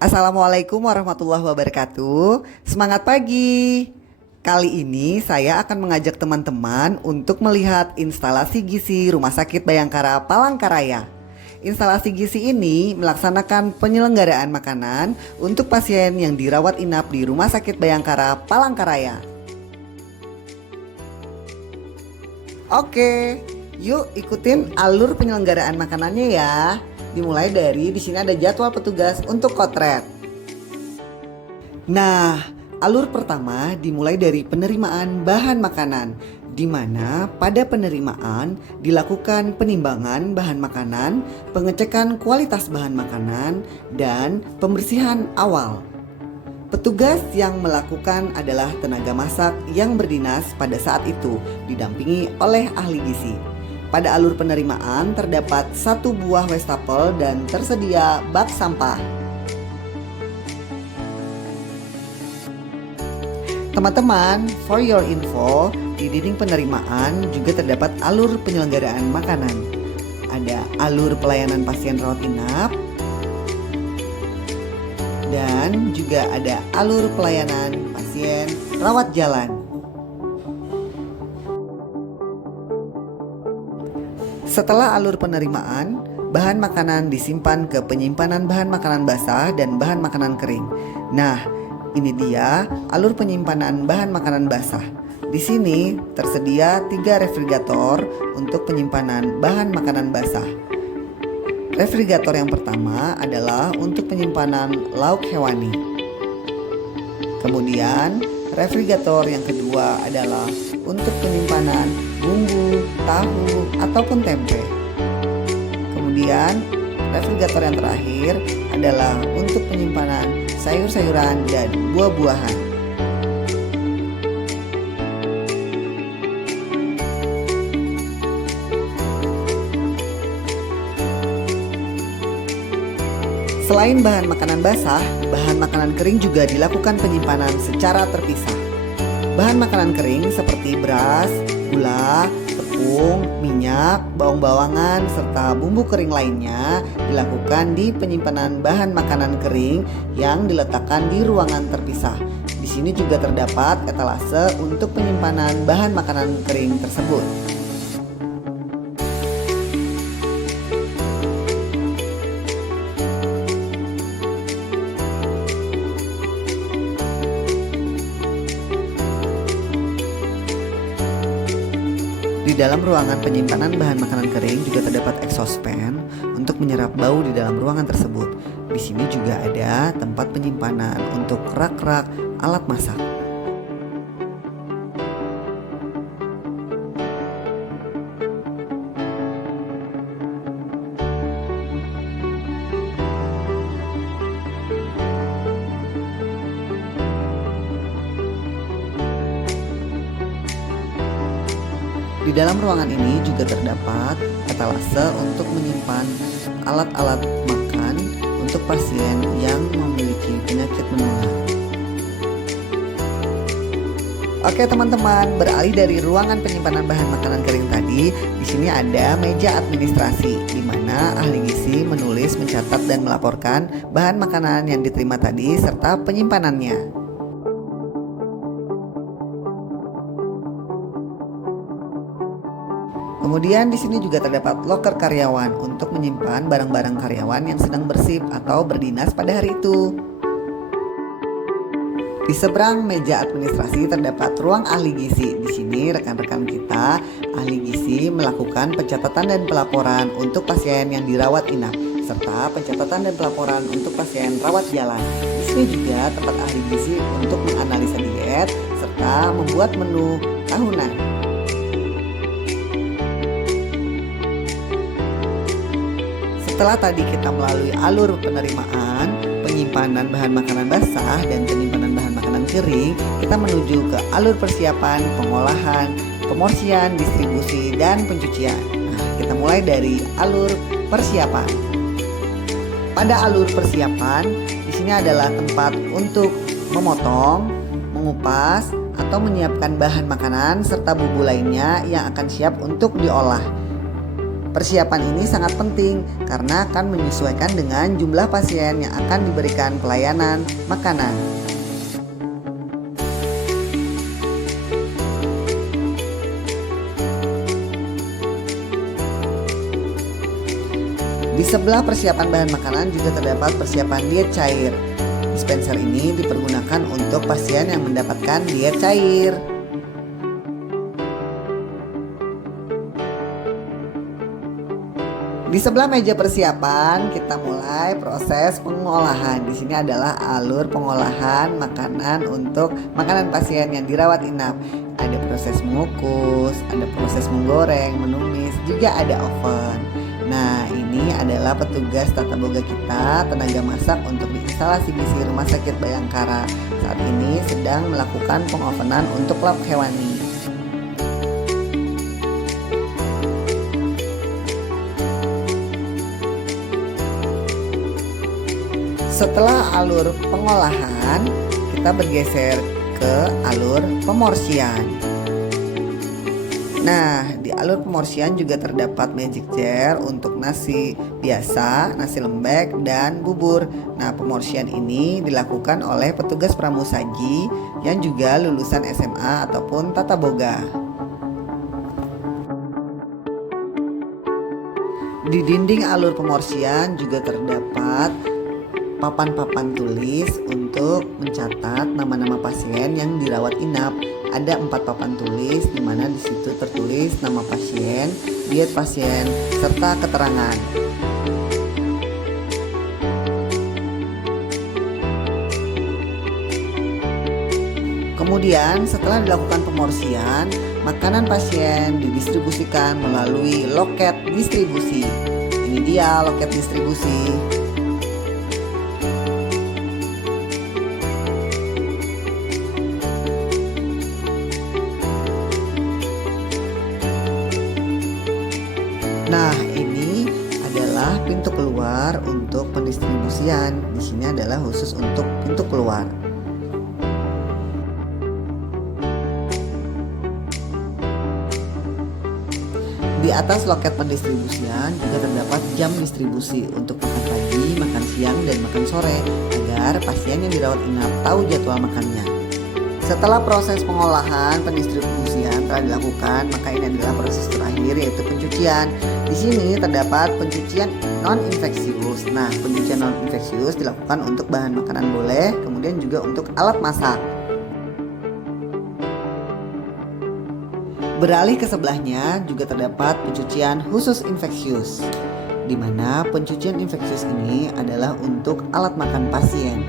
Assalamualaikum warahmatullahi wabarakatuh. Semangat pagi. Kali ini saya akan mengajak teman-teman untuk melihat instalasi gizi Rumah Sakit Bayangkara Palangkaraya. Instalasi gizi ini melaksanakan penyelenggaraan makanan untuk pasien yang dirawat inap di Rumah Sakit Bayangkara Palangkaraya. Oke, yuk ikutin alur penyelenggaraan makanannya ya. Dimulai dari di sini ada jadwal petugas untuk kotret. Nah, alur pertama dimulai dari penerimaan bahan makanan, di mana pada penerimaan dilakukan penimbangan bahan makanan, pengecekan kualitas bahan makanan, dan pembersihan awal. Petugas yang melakukan adalah tenaga masak yang berdinas pada saat itu, didampingi oleh ahli gizi. Pada alur penerimaan terdapat 1 buah wastafel dan tersedia bak sampah. Teman-teman, for your info, di dinding penerimaan juga terdapat alur penyelenggaraan makanan. Ada alur pelayanan pasien rawat inap, dan juga ada alur pelayanan pasien rawat jalan. Setelah alur penerimaan, bahan makanan disimpan ke penyimpanan bahan makanan basah dan bahan makanan kering. Nah, ini dia alur penyimpanan bahan makanan basah. Di sini tersedia 3 refrigerator untuk penyimpanan bahan makanan basah. Refrigerator yang pertama adalah untuk penyimpanan lauk hewani. Kemudian, refrigerator yang kedua adalah untuk penyimpanan bumbu, tahu, ataupun tempe. Kemudian, refrigerator yang terakhir adalah untuk penyimpanan sayur-sayuran dan buah-buahan. Selain bahan makanan basah, bahan makanan kering juga dilakukan penyimpanan secara terpisah. Bahan makanan kering seperti beras, gula, tepung, minyak, bawang-bawangan, serta bumbu kering lainnya dilakukan di penyimpanan bahan makanan kering yang diletakkan di ruangan terpisah. Di sini juga terdapat etalase untuk penyimpanan bahan makanan kering tersebut. Di dalam ruangan penyimpanan bahan makanan kering juga terdapat exhaust fan untuk menyerap bau di dalam ruangan tersebut. Di sini juga ada tempat penyimpanan untuk rak-rak alat masak. Di dalam ruangan ini juga terdapat etalase untuk menyimpan alat-alat makan untuk pasien yang memiliki penyakit menular. Oke teman-teman, beralih dari ruangan penyimpanan bahan makanan kering tadi, di sini ada meja administrasi di mana ahli gizi menulis, mencatat dan melaporkan bahan makanan yang diterima tadi serta penyimpanannya. Kemudian di sini juga terdapat loker karyawan untuk menyimpan barang-barang karyawan yang sedang bersip atau berdinas pada hari itu. Di seberang meja administrasi terdapat ruang ahli gizi. Di sini rekan-rekan kita ahli gizi melakukan pencatatan dan pelaporan untuk pasien yang dirawat inap serta pencatatan dan pelaporan untuk pasien rawat jalan. Di sini juga tempat ahli gizi untuk menganalisa diet serta membuat menu tahunan. Setelah tadi kita melalui alur penerimaan, penyimpanan bahan makanan basah, dan penyimpanan bahan makanan kering, kita menuju ke alur persiapan, pengolahan, pemorsian, distribusi, dan pencucian. Nah, kita mulai dari alur persiapan. Pada alur persiapan, di sini adalah tempat untuk memotong, mengupas, atau menyiapkan bahan makanan serta bumbu lainnya yang akan siap untuk diolah. Persiapan ini sangat penting karena akan menyesuaikan dengan jumlah pasien yang akan diberikan pelayanan makanan. Di sebelah persiapan bahan makanan juga terdapat persiapan diet cair. Dispenser ini dipergunakan untuk pasien yang mendapatkan diet cair. Di sebelah meja persiapan kita mulai proses pengolahan. Di sini adalah alur pengolahan makanan untuk makanan pasien yang dirawat inap. Ada proses mengukus, ada proses menggoreng, menumis, juga ada oven. Nah, ini adalah petugas tata boga kita, tenaga masak untuk di instalasi gizi Rumah Sakit Bayangkara. Saat ini sedang melakukan pengovenan untuk lauk hewani. Setelah alur pengolahan, kita bergeser ke alur pemorsian. Nah, di alur pemorsian juga terdapat magic jar untuk nasi biasa, nasi lembek, dan bubur. Nah, pemorsian ini dilakukan oleh petugas pramusaji yang juga lulusan SMA ataupun tata boga. Di dinding alur pemorsian juga terdapat papan-papan tulis untuk mencatat nama-nama pasien yang dirawat inap. Ada 4 papan tulis di mana di situ tertulis nama pasien, diet pasien, serta keterangan. Kemudian setelah dilakukan pemorsian, makanan pasien didistribusikan melalui loket distribusi. Ini dia loket distribusi. Nah, ini adalah pintu keluar untuk pendistribusian. Di sini adalah khusus untuk pintu keluar. Di atas loket pendistribusian juga terdapat jam distribusi untuk makan pagi, makan siang, dan makan sore agar pasien yang dirawat inap tahu jadwal makannya. Setelah proses pengolahan pendistribusian telah dilakukan, maka ini adalah proses terakhir yaitu pencucian. Di sini terdapat pencucian non-infeksius. Nah, pencucian non-infeksius dilakukan untuk bahan makanan boleh, kemudian juga untuk alat masak. Beralih ke sebelahnya juga terdapat pencucian khusus infeksius, di mana pencucian infeksius ini adalah untuk alat makan pasien.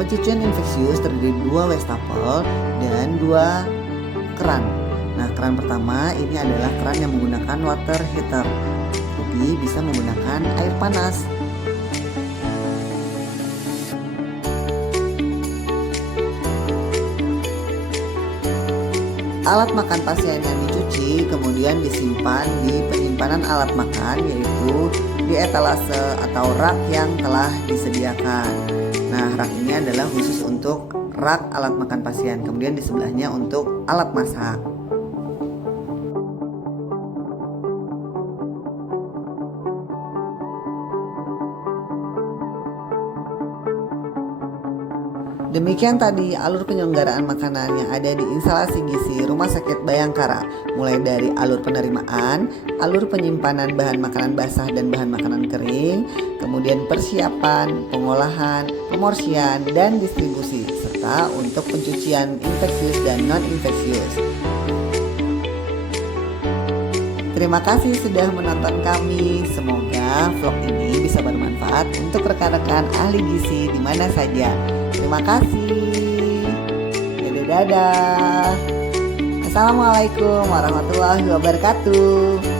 Pencucian infeksius terdiri 2 wastafel dan 2 keran. Nah, keran pertama ini adalah keran yang menggunakan water heater, jadi bisa menggunakan air panas. Alat makan pasien yang dicuci kemudian disimpan di penyimpanan alat makan, yaitu di etalase atau rak yang telah disediakan. Nah, rak ini adalah khusus untuk rak alat makan pasien, kemudian di sebelahnya untuk alat masak. Demikian tadi alur penyelenggaraan makanan yang ada di instalasi gizi Rumah Sakit Bayangkara, mulai dari alur penerimaan, alur penyimpanan bahan makanan basah dan bahan makanan kering, kemudian persiapan, pengolahan, pemorsian, dan distribusi, serta untuk pencucian infeksius dan non-infeksius. Terima kasih sudah menonton kami. Semoga vlog ini bisa bermanfaat untuk rekan-rekan ahli gizi di mana saja. Terima kasih. Dadah. Assalamualaikum warahmatullahi wabarakatuh.